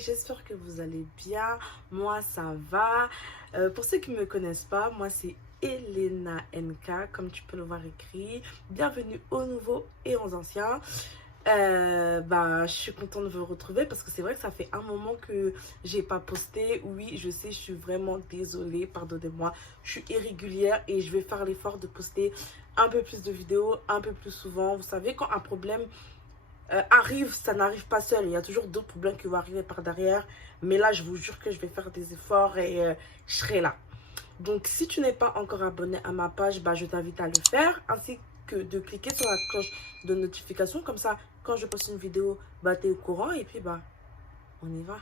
j'espère que vous allez bien. Moi, ça va. Pour ceux qui ne me connaissent pas, moi, c'est Elena NK, comme tu peux le voir écrit. Bienvenue aux nouveaux et aux anciens. Je suis contente de vous retrouver parce que c'est vrai que ça fait un moment que j'ai pas posté. Oui, je sais, je suis vraiment désolée, pardonnez-moi. Je suis irrégulière et je vais faire l'effort de poster un peu plus de vidéos, un peu plus souvent. Vous savez, quand un problème arrive, ça n'arrive pas seul. Il y a toujours d'autres problèmes qui vont arriver par derrière. Mais là, je vous jure que je vais faire des efforts et je serai là. Donc, si tu n'es pas encore abonné à ma page, je t'invite à le faire. Ainsi que de cliquer sur la cloche de notification. Comme ça, quand je poste une vidéo, tu es au courant. Et puis, on y va.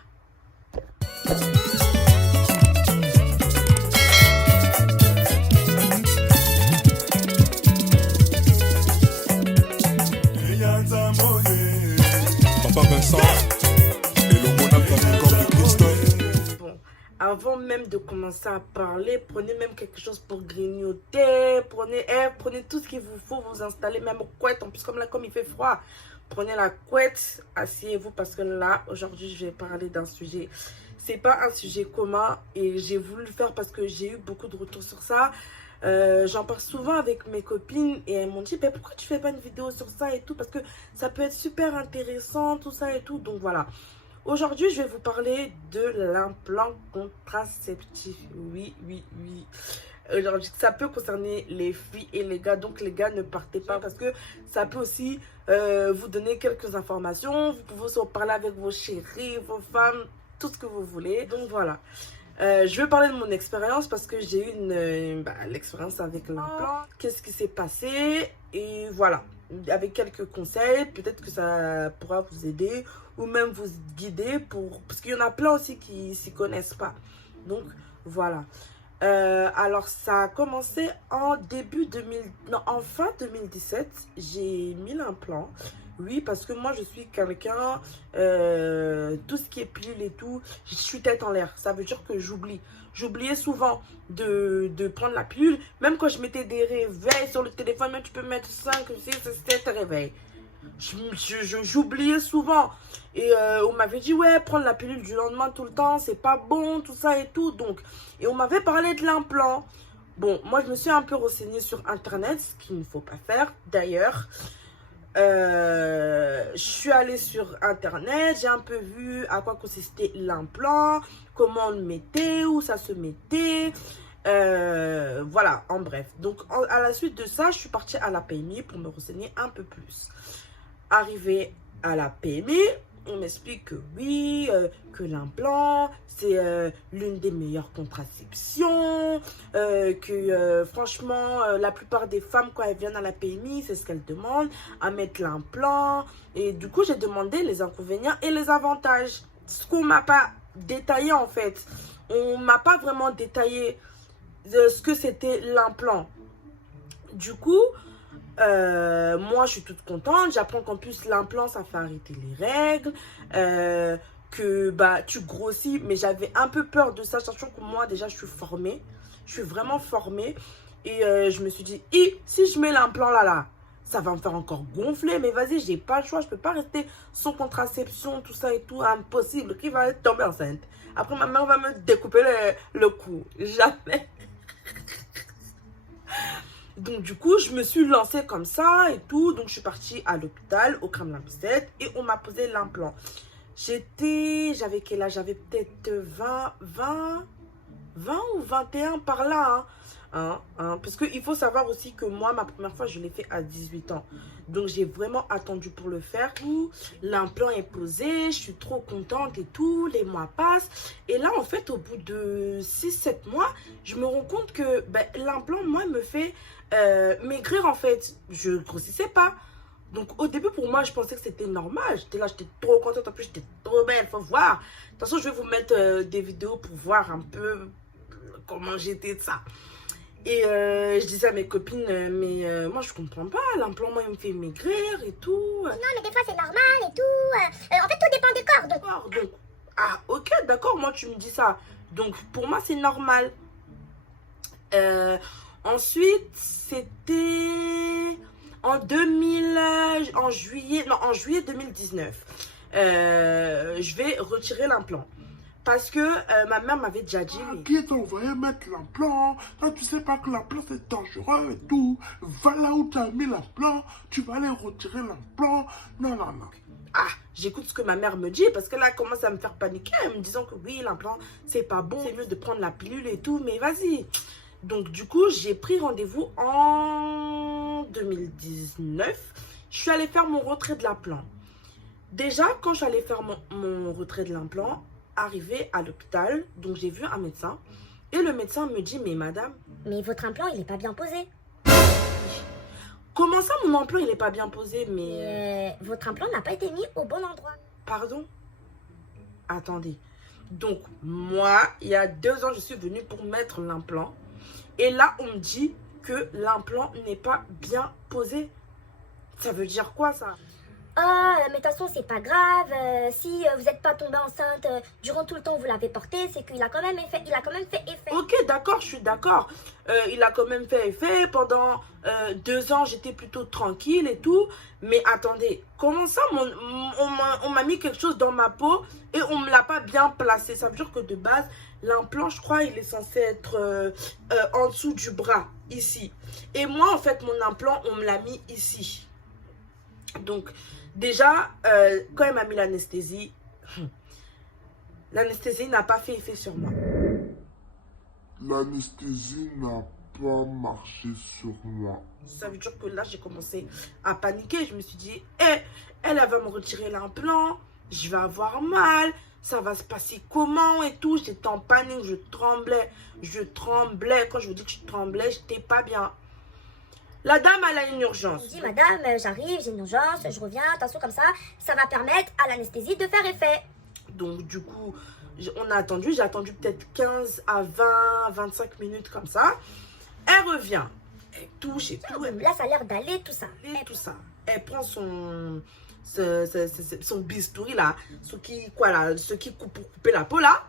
Papa Vincent et le monarque du corps de Christophe. Bon, avant même de commencer à parler, prenez même quelque chose pour grignoter. Prenez tout ce qu'il vous faut, vous installer même aux couettes. En plus, comme il fait froid, prenez la couette, asseyez-vous parce que là, aujourd'hui, je vais parler d'un sujet. C'est pas un sujet commun et j'ai voulu le faire parce que j'ai eu beaucoup de retours sur ça. J'en parle souvent avec mes copines et elles m'ont dit pourquoi tu fais pas une vidéo sur ça et tout, parce que ça peut être super intéressant tout ça et tout. Donc voilà, aujourd'hui je vais vous parler de l'implant contraceptif. Oui. Aujourd'hui ça peut concerner les filles et les gars, donc les gars ne partez pas parce que ça peut aussi vous donner quelques informations. Vous pouvez aussi en parler avec vos chéris, vos femmes, tout ce que vous voulez. Donc voilà, je vais parler de mon expérience parce que j'ai eu l'expérience avec l'implant. Qu'est-ce qui s'est passé? Et voilà, avec quelques conseils, peut-être que ça pourra vous aider ou même vous guider parce qu'il y en a plein aussi qui s'y connaissent pas. Donc voilà. Alors ça a commencé en fin 2017, j'ai mis l'implant. Oui, parce que moi je suis quelqu'un, tout ce qui est pilule et tout, je suis tête en l'air. Ça veut dire que j'oublie. J'oubliais souvent de prendre la pilule. Même quand je mettais des réveils sur le téléphone, même tu peux mettre 5, 6, 7 réveils. J'oubliais souvent. Et on m'avait dit, ouais, prendre la pilule du lendemain tout le temps, c'est pas bon, tout ça et tout. Donc, et on m'avait parlé de l'implant. Bon, moi je me suis un peu renseignée sur internet, ce qu'il ne faut pas faire d'ailleurs. Je suis allée sur internet, j'ai un peu vu à quoi consistait l'implant, comment on le mettait, où ça se mettait, voilà, en bref. Donc à la suite de ça, je suis partie à la PMI pour me renseigner un peu plus. Arrivée à la PMI, on m'explique que oui, que l'implant, c'est l'une des meilleures contraceptions, franchement, la plupart des femmes, quand elles viennent à la PMI, c'est ce qu'elles demandent, à mettre l'implant. Et du coup, j'ai demandé les inconvénients et les avantages. Ce qu'on m'a pas détaillé, en fait. On m'a pas vraiment détaillé ce que c'était l'implant. Du coup, moi je suis toute contente, j'apprends qu'en plus l'implant ça fait arrêter les règles, que tu grossis, mais j'avais un peu peur de ça, sachant que moi déjà je suis vraiment formée et je me suis dit, si je mets l'implant là, ça va me faire encore gonfler, mais vas-y, j'ai pas le choix, je peux pas rester sans contraception, tout ça et tout, impossible, qui va tomber enceinte. Après ma mère va me découper le cou, jamais. Donc du coup, je me suis lancée comme ça et tout. Donc je suis partie à l'hôpital, au Kremlin-Bicêtre, et on m'a posé l'implant. J'avais quel âge? J'avais peut-être 20 ou 21 par là. Parce qu'il faut savoir aussi que moi, ma première fois, je l'ai fait à 18 ans. Donc j'ai vraiment attendu pour le faire. L'implant est posé, je suis trop contente et tout. Les mois passent. Et là, en fait, au bout de 6-7 mois, je me rends compte que l'implant, moi, me fait maigrir en fait. Je ne grossissais pas. Donc au début pour moi je pensais que c'était normal. J'étais là, j'étais trop contente. En plus j'étais trop belle, faut voir. De toute façon je vais vous mettre des vidéos pour voir un peu comment j'étais de ça. Et je disais à mes copines, moi je comprends pas, l'implant moi il me fait maigrir et tout. Non mais des fois c'est normal et tout. En fait tout dépend des corps. Donc, ok d'accord, moi tu me dis ça. Donc pour moi c'est normal. Ensuite, c'était en juillet 2019. je vais retirer l'implant. Parce que ma mère m'avait déjà dit... mais- Qui t'a envoyé mettre l'implant? Toi, tu sais pas que l'implant c'est dangereux et tout. Va là où tu as mis l'implant, tu vas aller retirer l'implant. Non, non, non. Ah, j'écoute ce que ma mère me dit parce que là, elle commence à me faire paniquer en me disant que oui, l'implant, c'est pas bon, c'est mieux de prendre la pilule et tout, mais vas-y. Donc, du coup, j'ai pris rendez-vous en 2019. Je suis allée faire mon retrait de l'implant. Déjà, quand je suis allée faire mon retrait de l'implant, arrivé à l'hôpital, donc j'ai vu un médecin. Et le médecin me dit, mais madame, Mais votre implant, il est pas bien posé. comment ça, mon implant, il n'est pas bien posé, mais... Votre implant n'a pas été mis au bon endroit. Pardon? Attendez. Donc, moi, il y a 2 ans, je suis venue pour mettre l'implant. Et là, on me dit que l'implant n'est pas bien posé. Ça veut dire quoi, ça? Ah, mais de toute façon, c'est pas grave. Si vous n'êtes pas tombée enceinte durant tout le temps où vous l'avez porté, c'est qu'il a quand même fait effet. Ok, d'accord, je suis d'accord. Il a quand même fait effet. Pendant 2 ans, j'étais plutôt tranquille et tout. Mais attendez, comment ça, on m'a mis quelque chose dans ma peau et on me l'a pas bien placé? Ça veut dire que de base, l'implant, je crois, il est censé être en dessous du bras, ici. Et moi, en fait, mon implant, on me l'a mis ici. Donc, déjà, quand elle m'a mis l'anesthésie, l'anesthésie n'a pas fait effet sur moi. L'anesthésie n'a pas marché sur moi. Ça veut dire que là, j'ai commencé à paniquer. Je me suis dit, elle va me retirer l'implant, je vais avoir mal, ça va se passer comment et tout. J'étais en panique, je tremblais. Quand je vous dis que je tremblais, j'étais pas bien. La dame, elle a une urgence. Je dis, madame, j'arrive, j'ai une urgence, je reviens, attention comme ça va permettre à l'anesthésie de faire effet. Donc, du coup, on a attendu. J'ai attendu peut-être 15 à 20, 25 minutes comme ça. Elle revient. Elle touche et tout. Elle Là, ça a l'air d'aller, tout ça. met tout ça. Elle prend son bistouri là. Ce qui coupe pour couper la peau là.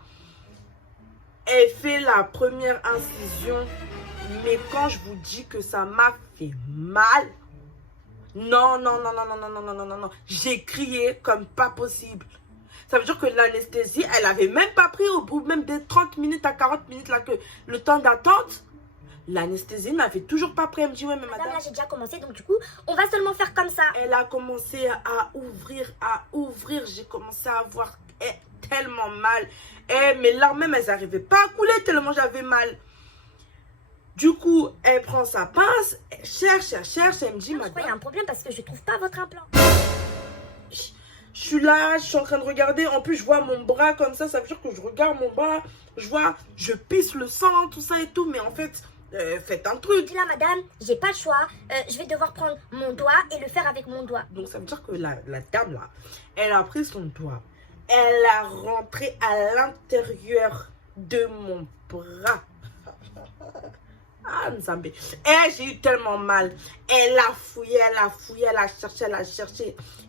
Elle fait la première incision. Mais quand je vous dis que ça m'a fait mal. Non. J'ai crié comme pas possible. Ça veut dire que l'anesthésie, elle avait même pas pris au bout même des 30 minutes à 40 minutes là que le temps d'attente. L'anesthésie n'avait toujours pas pris. Elle me dit, ouais, mais Madame, madame. là, j'ai déjà commencé, donc du coup, on va seulement faire comme ça. Elle a commencé à ouvrir. J'ai commencé à avoir tellement mal. Mes larmes même, elles n'arrivaient pas à couler tellement j'avais mal. Du coup, elle prend sa pince, elle cherche, elle me dit, Je crois qu'il y a madame, un problème parce que je trouve pas votre implant. je suis là, je suis en train de regarder. En plus, je vois mon bras comme ça veut dire que je regarde mon bras. Je pisse le sang, tout ça et tout. Mais en fait, faites un Je truc. dis là, madame, j'ai pas le choix. Je vais devoir prendre mon doigt et le faire avec mon doigt. Donc, ça veut dire que la dame, là, elle a pris son doigt. Elle a rentré à l'intérieur de mon bras. Ah, Nzambé. J'ai eu tellement mal. Elle a fouillé, elle a cherché.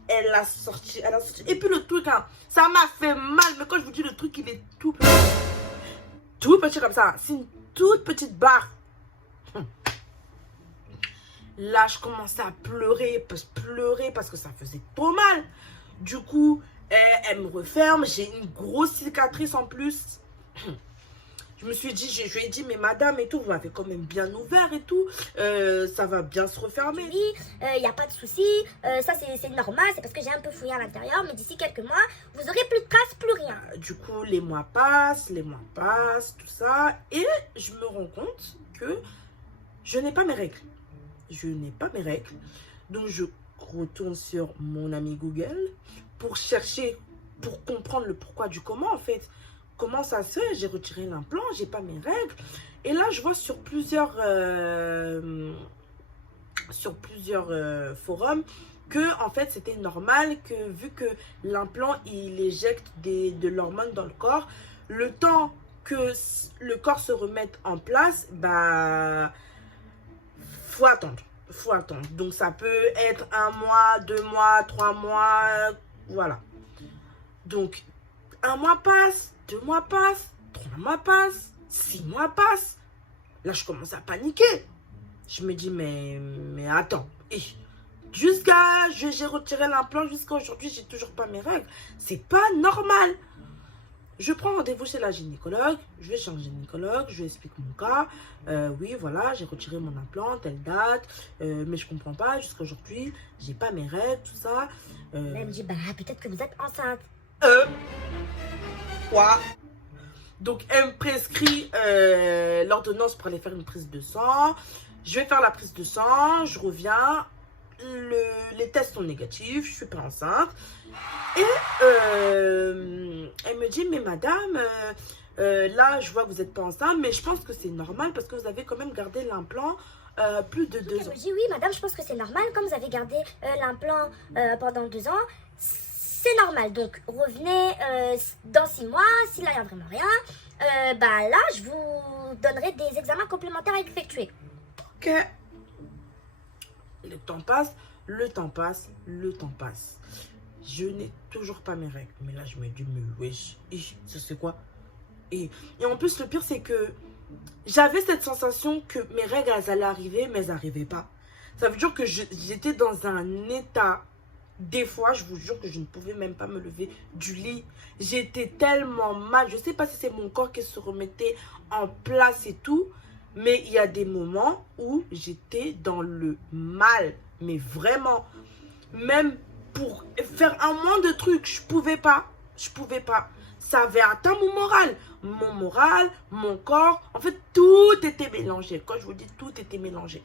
Elle a sorti. Et puis le truc, hein, ça m'a fait mal. Mais quand je vous dis le truc, il est tout petit. Tout petit comme ça. C'est une toute petite barre. Là, je commençais à pleurer parce que ça faisait trop mal. Du coup, elle me referme. J'ai une grosse cicatrice en plus. Je me suis dit, je lui ai dit, mais madame et tout, vous m'avez quand même bien ouvert et tout. Ça va bien se refermer. Oui, il n'y a pas de souci. Ça, c'est normal. C'est parce que j'ai un peu fouillé à l'intérieur. Mais d'ici quelques mois, vous aurez plus de traces, plus rien. Du coup, les mois passent, tout ça. Et je me rends compte que je n'ai pas mes règles. Donc, je retourne sur mon ami Google pour chercher, pour comprendre le pourquoi du comment, en fait. Comment ça se fait? J'ai retiré l'implant, j'ai pas mes règles. Et là, je vois sur plusieurs forums que, en fait, c'était normal que, vu que l'implant, il éjecte de l'hormone dans le corps, le temps que le corps se remette en place, bah, faut attendre. Donc, ça peut être 1 mois, 2 mois, 3 mois, voilà. Donc, 1 mois passe, 2 mois passent, 3 mois passent, 6 mois passent. Là, je commence à paniquer. Je me dis, mais attends. J'ai retiré l'implant, jusqu'à aujourd'hui, j'ai toujours pas mes règles. C'est pas normal. Je prends rendez-vous chez la gynécologue, je vais chez un gynécologue, je lui explique mon cas. Oui, voilà, j'ai retiré mon implant, telle date, mais je comprends pas, jusqu'à aujourd'hui, j'ai pas mes règles, tout ça. Elle me dit, bah, peut-être que vous êtes enceinte. Quoi? Donc, elle me prescrit l'ordonnance pour aller faire une prise de sang. Je vais faire la prise de sang, je reviens, les tests sont négatifs, je suis pas enceinte. Et elle me dit, mais madame, là, je vois que vous n'êtes pas enceinte, mais je pense que c'est normal parce que vous avez quand même gardé l'implant plus de 2 ans. Elle me dit, oui, madame, je pense que c'est normal, comme vous avez gardé l'implant pendant 2 ans, c'est normal. Donc, revenez dans 6 mois, s'il n'y a vraiment rien, bah là, je vous donnerai des examens complémentaires à effectuer. Ok. Le temps passe, le temps passe, le temps passe. Je n'ai toujours pas mes règles. Mais là, je me dis, mais wesh, ça c'est quoi? Et en plus, le pire, c'est que j'avais cette sensation que mes règles, elles allaient arriver, mais elles n'arrivaient pas. Ça veut dire que j'étais dans un état. Des fois, je vous jure que je ne pouvais même pas me lever du lit. J'étais tellement mal. Je ne sais pas si c'est mon corps qui se remettait en place et tout. Mais il y a des moments où j'étais dans le mal. Mais vraiment. Même pour faire un moins de trucs, je pouvais pas. Je pouvais pas. Ça avait atteint mon moral. Mon moral, mon corps. En fait, tout était mélangé. Quand je vous dis tout était mélangé.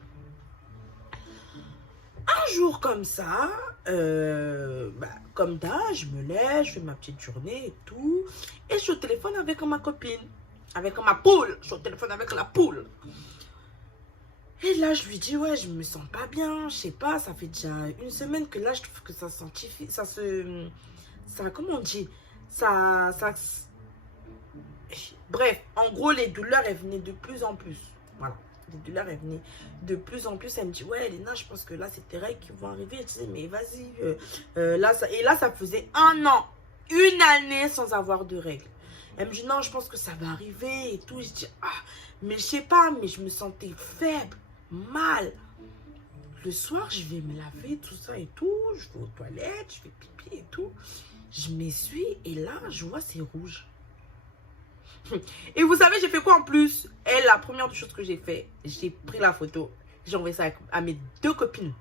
Un jour comme ça, comme d'hab, je me lève, je fais ma petite journée et tout. Et je suis au téléphone avec ma copine. Avec ma poule. Je suis au téléphone avec la poule. Et là, je lui dis, ouais, je me sens pas bien. Je sais pas, ça fait déjà 1 semaine que là, je trouve que ça scientifique. Comment on dit? Bref, en gros, les douleurs, elles venaient de plus en plus. Voilà. Les douleurs, elles venaient de plus en plus. Elle me dit, ouais, Elena, je pense que là, c'est tes règles qui vont arriver. Je disais, mais vas-y. Et là, ça faisait 1 an, 1 année sans avoir de règles. Elle me dit, non, je pense que ça va arriver et tout. Je dis, ah, mais je sais pas, mais je me sentais faible, mal. Le soir, je vais me laver, tout ça et tout. Je vais aux toilettes, je fais pipi et tout. Je m'essuie et là, je vois, c'est rouge. Et vous savez, j'ai fait quoi en plus? Et la première chose que j'ai fait, j'ai pris la photo. J'ai envoyé ça à mes 2 copines.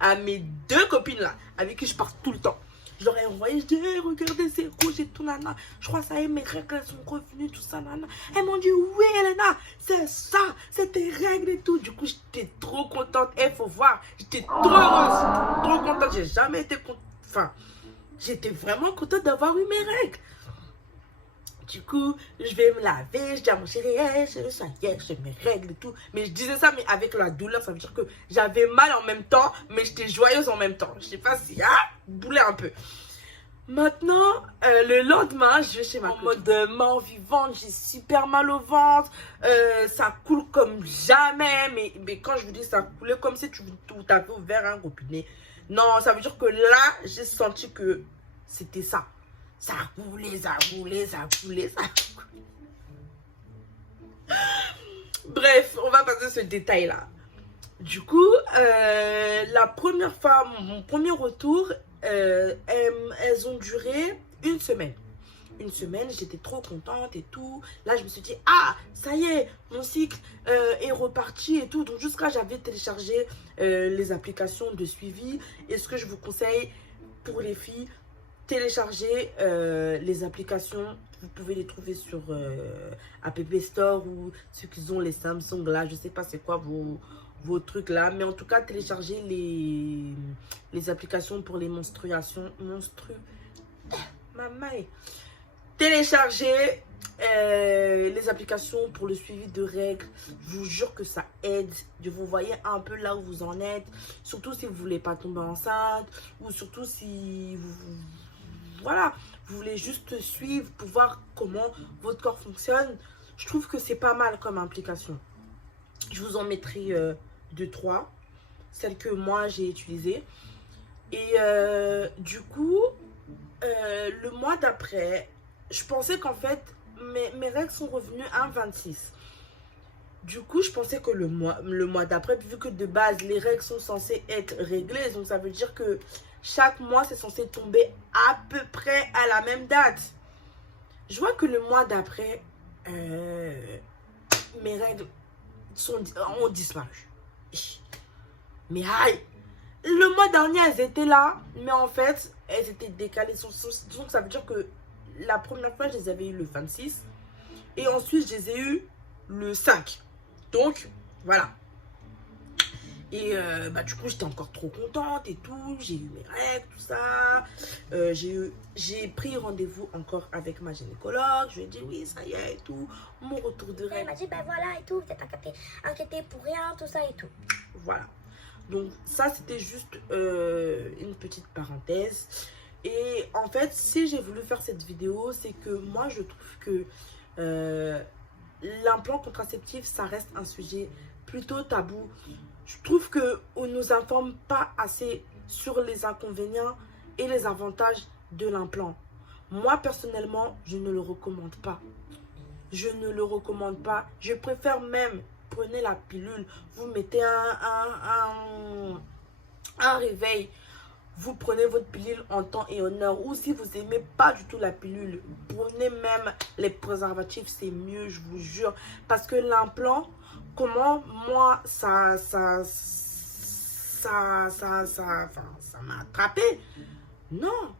À mes 2 copines là, avec qui je pars tout le temps. Je leur ai envoyé, je dis, hey, regardez, c'est rouge et tout, nana. Je crois que ça y est, mes règles, elles sont revenues, tout ça, nana. Elles m'ont dit, oui, Elena, c'est ça, c'est tes règles et tout. Du coup, j'étais trop contente. Il faut voir, j'étais trop heureuse, trop contente. J'ai jamais été contente. Enfin, j'étais vraiment contente d'avoir eu mes règles. Du coup, je vais me laver, je dis à mon chéri, hey, chéri, ça y est, j'ai mes règles et tout. Mais je disais ça, mais avec la douleur, ça veut dire que j'avais mal en même temps, mais j'étais joyeuse en même temps. Je sais pas si, boulait un peu. Maintenant, le lendemain, je vais chez ma copine. En mode mort vivante, j'ai super mal au ventre, ça coule comme jamais. Mais quand je vous dis ça coulait comme si tu avais ouvert un robinet. Non, ça veut dire que là, j'ai senti que c'était ça. Ça coulait, ça coulait, ça coulait, ça coulait. Bref, on va passer ce détail-là. Du coup, la première fois, mon premier retour, elles ont duré 1 semaine. 1 semaine, j'étais trop contente et tout. Là, je me suis dit, ah, ça y est, mon cycle est reparti et tout. Donc, jusqu'à j'avais téléchargé les applications de suivi. Et ce que je vous conseille pour les filles, télécharger les applications. Vous pouvez les trouver sur App Store ou ceux qui ont les Samsung là. Je sais pas c'est quoi vos trucs là. Mais en tout cas, téléchargez les applications pour les menstruations. Maman. Téléchargez les applications pour le suivi de règles. Je vous jure que ça aide. De vous voyez un peu là où vous en êtes. Surtout si vous voulez pas tomber enceinte. Ou surtout si voilà, vous voulez juste suivre pour voir comment votre corps fonctionne. Je trouve que c'est pas mal comme application. Je vous en mettrai 2-3. Celles que moi j'ai utilisées. Et du coup, le mois d'après, je pensais qu'en fait, mes règles sont revenues à 26. Du coup, je pensais que le mois d'après, vu que de base, les règles sont censées être réglées, donc ça veut dire que chaque mois, c'est censé tomber à peu près à la même date. Je vois que le mois d'après, mes règles ont disparu. Mais aïe, le mois dernier, elles étaient là, mais en fait, elles étaient décalées. Donc ça veut dire que la première fois, je les avais eues le 26 et ensuite, je les ai eues le 5. Donc, voilà. Et du coup, j'étais encore trop contente et tout. J'ai eu mes règles, tout ça. J'ai pris rendez-vous encore avec ma gynécologue. Je lui ai dit oui, ça y est et tout. Mon retour de Elle règles. m'a dit, ben voilà et tout, vous êtes inquiété pour rien, tout ça et tout. Voilà. Donc, ça, c'était juste une petite parenthèse. Et en fait, si j'ai voulu faire cette vidéo, c'est que moi, je trouve que l'implant contraceptif, ça reste un sujet plutôt tabou. Je trouve qu'on ne nous informe pas assez sur les inconvénients et les avantages de l'implant. Moi, personnellement, je ne le recommande pas. Je ne le recommande pas. Je préfère même, prenez la pilule, vous mettez un réveil, vous prenez votre pilule en temps et en heure. Ou si vous n'aimez pas du tout la pilule, prenez même les préservatifs, c'est mieux, je vous jure. Parce que l'implant, comment moi, ça m'a attrapé. Non.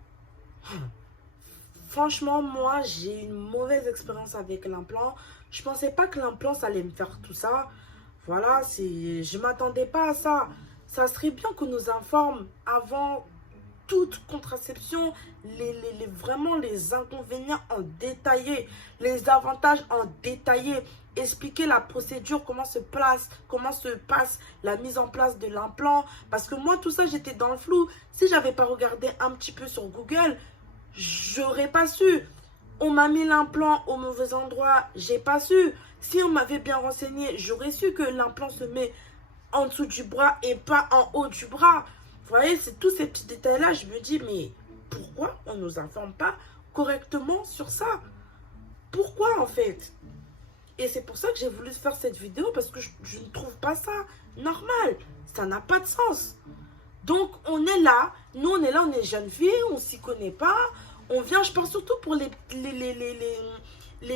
Franchement, moi, j'ai une mauvaise expérience avec l'implant. Je pensais pas que l'implant, ça allait me faire tout ça. Voilà, je m'attendais pas à ça. Ça serait bien qu'on nous informe avant toute contraception, vraiment les inconvénients en détaillé, les avantages en détaillé, expliquer la procédure, comment se passe la mise en place de l'implant. Parce que moi, tout ça, j'étais dans le flou. Si j'avais pas regardé un petit peu sur Google, j'aurais pas su. On m'a mis l'implant au mauvais endroit, j'ai pas su. Si on m'avait bien renseigné, j'aurais su que l'implant se met en dessous du bras et pas en haut du bras. Vous voyez, c'est tous ces petits détails-là. Je me dis, mais pourquoi on ne nous informe pas correctement sur ça? Pourquoi, en fait? Et c'est pour ça que j'ai voulu faire cette vidéo, parce que je ne trouve pas ça normal. Ça n'a pas de sens. Donc, on est là. Nous, on est là, on est jeunes filles, on ne s'y connaît pas. On vient, je pense surtout pour les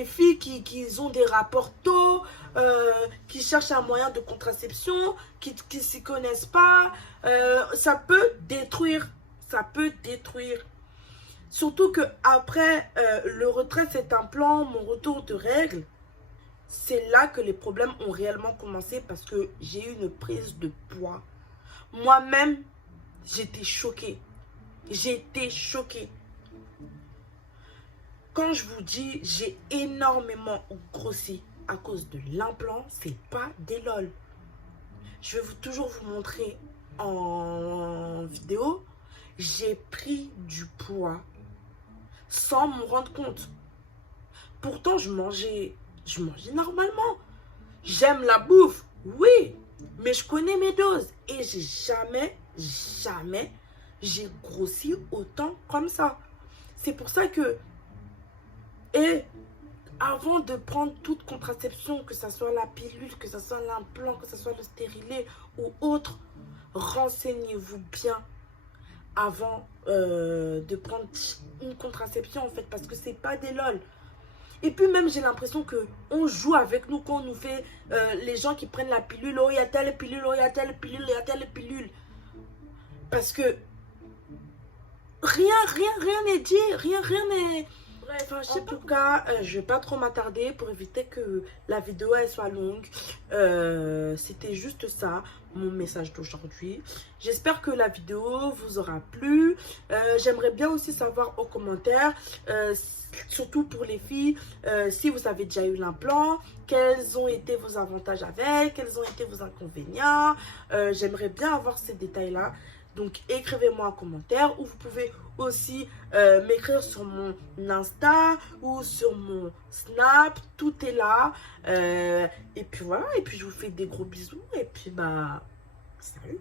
filles qui ont des rapports tôt, qui cherchent un moyen de contraception, qui ne s'y connaissent pas. Ça peut détruire. Ça peut détruire. Surtout qu'après le retrait de cet implant, mon retour de règles, c'est là que les problèmes ont réellement commencé, parce que j'ai eu une prise de poids. Moi-même, j'étais choquée. J'étais choquée. Quand je vous dis, j'ai énormément grossi à cause de l'implant, c'est pas des lol. Je vais toujours vous montrer en vidéo. J'ai pris du poids sans me rendre compte. Pourtant, je mangeais normalement. J'aime la bouffe, oui, mais je connais mes doses. Et jamais, j'ai grossi autant comme ça. C'est pour ça que, et avant de prendre toute contraception, que ce soit la pilule, que ce soit l'implant, que ce soit le stérilet ou autre, renseignez-vous bien avant de prendre une contraception, en fait, parce que c'est pas des lol. Et puis même, j'ai l'impression qu'on joue avec nous quand on nous fait les gens qui prennent la pilule. Oh, il y a telle pilule, oh, il y a telle pilule, il y a telle pilule. Parce que rien n'est dit, rien n'est... Bref, en tout cas, je vais pas trop m'attarder pour éviter que la vidéo elle soit longue. C'était juste ça, mon message d'aujourd'hui. J'espère que la vidéo vous aura plu. J'aimerais bien aussi savoir aux commentaires, surtout pour les filles, si vous avez déjà eu l'implant, quels ont été vos avantages avec, quels ont été vos inconvénients. J'aimerais bien avoir ces détails-là. Donc, écrivez-moi en commentaire, ou vous pouvez aussi m'écrire sur mon Insta ou sur mon Snap. Tout est là. Et puis voilà. Et puis, je vous fais des gros bisous. Et puis, bah, salut.